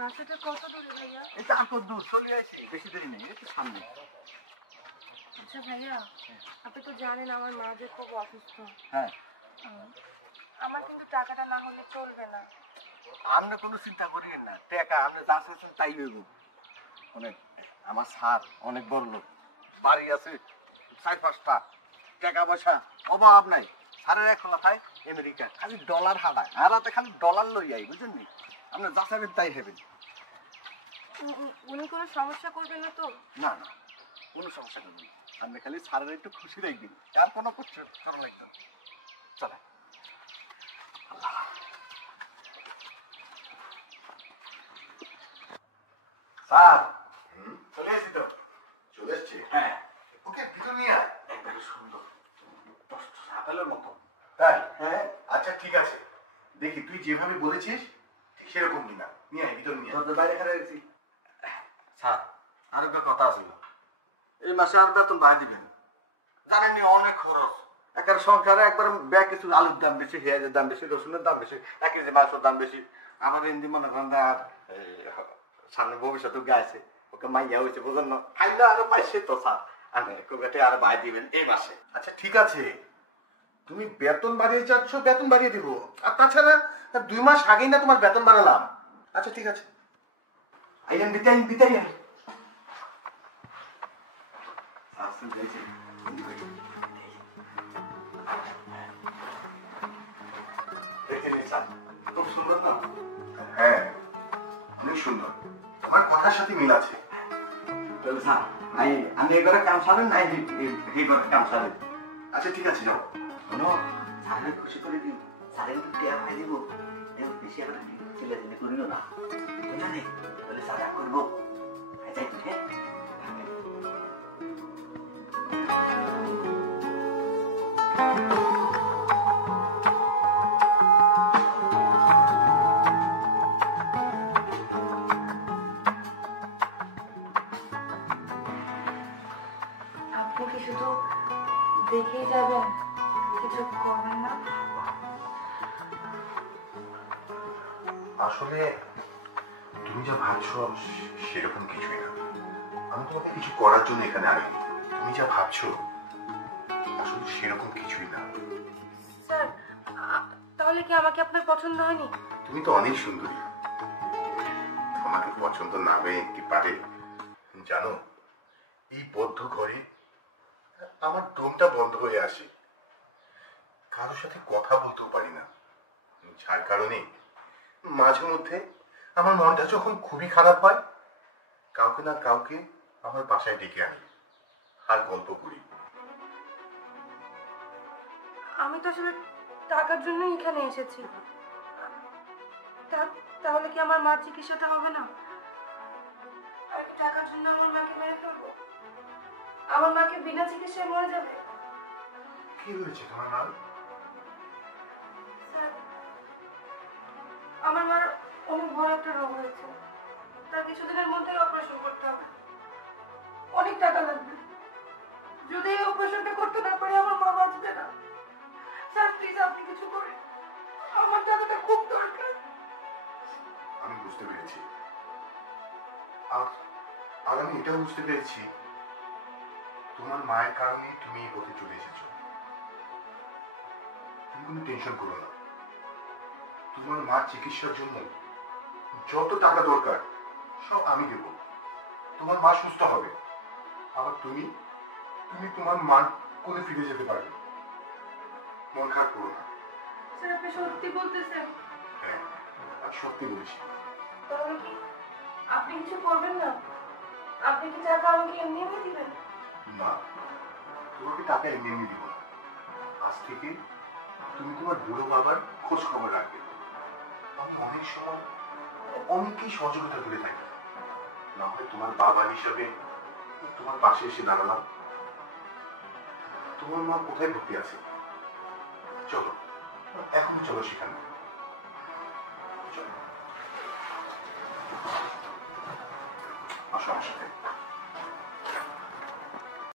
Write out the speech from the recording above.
বাসাটা কত দূরে ভাইয়া? এটা আর কত দূর? চলে আসছি, বেশি দেরি নেই, একটু সামনে। আচ্ছা ভাইয়া, আপনি তো জানেন আমার মা যে খুব অসুস্থ। হ্যাঁ, আমার কিন্তু টাকাটা না হলে চলবে না। আপনি কোনো চিন্তা করিয়েন না, টাকা আপনি যা চাইছেন তাই হইব। অনেক আমার স্যার অনেক বড় লোক, বাড়ি আছে 4-5টা, টাকা পয়সা অভাব নাই। স্যারের এক কথায় আমেরিকা, খালি ডলার হারায়, হারাতে খালি ডলার লই আই, বুঝলেন নি? আপনি যা চাইবেন তাই হবেন। উনি কোনো সমস্যা করবেন না তো? না না, কোনো সমস্যা করবেন না, আপনি খালি স্যারের একটু খুশি রাখবেন, আর কোনো কিছু করা লাগবে না। চলে স্যার, চলে এসেছি তো। চলে এসছি? হ্যাঁ, ওকে ভিতর নিয়ে আয়। একবারে সুন্দর, আপেলের মতো। তাই? হ্যাঁ, আচ্ছা ঠিক আছে, দেখি তুই যেভাবে বলেছিস ঠিক সেরকম কিনা। নিয়ে আয়, ভিতর নিয়ে আয়। তোদের বাইরে খারাপ গেছি। স্যার, আর একটা কথা আছে, এই মাসে আর বেতন বাড়াই দিবেন। জানেন নি অনেক খরচ, একটা সংসারে একবার ব্যাগ কিছু আলুর দাম বেশি, পেঁয়াজের দাম বেশি, রসুনের দাম বেশি, 1 কেজি মাংসের দাম বেশি। আমার এমনি মনে করেন আর সামনে ভবিষ্যতে গাইছে, ওকে মাইয়া হয়েছে, বুঝলেন না? খাইলে আরো পাইছে তো স্যার, আমি একটু বেটে আর বাড়াই দিবেন এই মাসে। আচ্ছা ঠিক আছে, তুমি বেতন বাড়িয়ে যাচ্ছ, বেতন বাড়িয়ে দিব। আর তাছাড়া 2 মাস আগেই না তোমার বেতন বাড়ালাম। আচ্ছা ঠিক আছে, আইলেন বিতাই বিতাই খুব সুন্দর না? হ্যাঁ অনেক সুন্দর, তোমার কথার সাথে মিল আছে। তাহলে স্যার আমি এ ঘরে কাম সারেন না এই ঘরে কাম সারেন? আচ্ছা ঠিক আছে, যাও। শোনো, স্যারের খুশি করে দিন, স্যারের একটু টেয়া খাই দিব, বেশি এখন ছেলে দিলে করিও না, জানি বলে স্যার রাগ করবো। যাই তো, হ্যাঁ আপনি কি শুধু দেখেই যাবেন, কিছু করবেন না? আসলে তুমি যা ভাবছো সেরকম কিছুই না। আমি তোমাকে কিছু করার জন্য এখানে আনিনি। তুমি যা ভাবছো আসলে সেরকম কিছুই না। স্যার, তাহলে কি আমাকে আপনার পছন্দ হয়নি? তুমি তো অনেক সুন্দরী, আমাকে পছন্দ না হয়ে কি পারে? জানো, এই বদ্ধ ঘরে আমার দমটা বন্ধ হয়ে আসে, কারোর সাথে কথা বলতেও পারি না। যার কারণে মাঝে মধ্যে আমার মনটা যখন খুবই খারাপ হয়, কাউকে না কাউকে আমার বাসায় ডেকে আনি আর গল্প করি। আমি তো আসলে টাকার জন্যই এখানে এসেছি। তাহলে কি আমার মার চিকিৎসাটা হবে না? আর কি টাকার জন্য আমার মাকে মেরে ফেলবো? আমার মাকে বিনা চিকিৎসায় মরে যাবে? কি হয়েছে তোমার মা? স্যার, আমার মার অনেক বড় একটা রোগ হয়েছে, তার কিছুদিনের মধ্যেই অপারেশন করতে হবে, অনেক টাকা লাগবে। যদি এই অপারেশনটা করতে না পারি আমার মা বাঁচবে না। স্যার প্লিজ আপনি কিছু করেন, আমার টাকাটা খুব দরকার। আমি বুঝতে পেরেছি, আর আর আমি এটাও বুঝতে পেরেছি তোমার মায়ের কারণে তুমি এই পথে চলে এসেছো। তুমি কোনো টেনশন করো না, তোমার মার চিকিৎসার জন্য যত টাকা দরকার সব আমি দেব। তোমার মা সুস্থ হবে, আবার তুমি তুমি তোমার মার কোলে ফিরে যেতে পারবে। মন খারাপ করো না। স্যার আপনি সত্যি বলতেছেন? হ্যাঁ, আর সত্যি বলছি। তাহলে কি আপনি কিছু করবেন না? আপনি কি টাকা আমাকে এমনি এমনি দিবেন? না, তোমাকে টাকা এমনি এমনি দিব না। আজ থেকে তুমি তোমার বুড়ো বাবার খোঁজ খবর রাখবে। আমি অনেক সময় অনেককেই সহযোগিতা করে থাকি, না হয় তোমার বাবা হিসাবে তোমার পাশে এসে দাঁড়ালাম। তোমার মা কোথায় ভর্তি আছে? চলো এখন চলো সেখানে। চলো আসো আমার সাথে।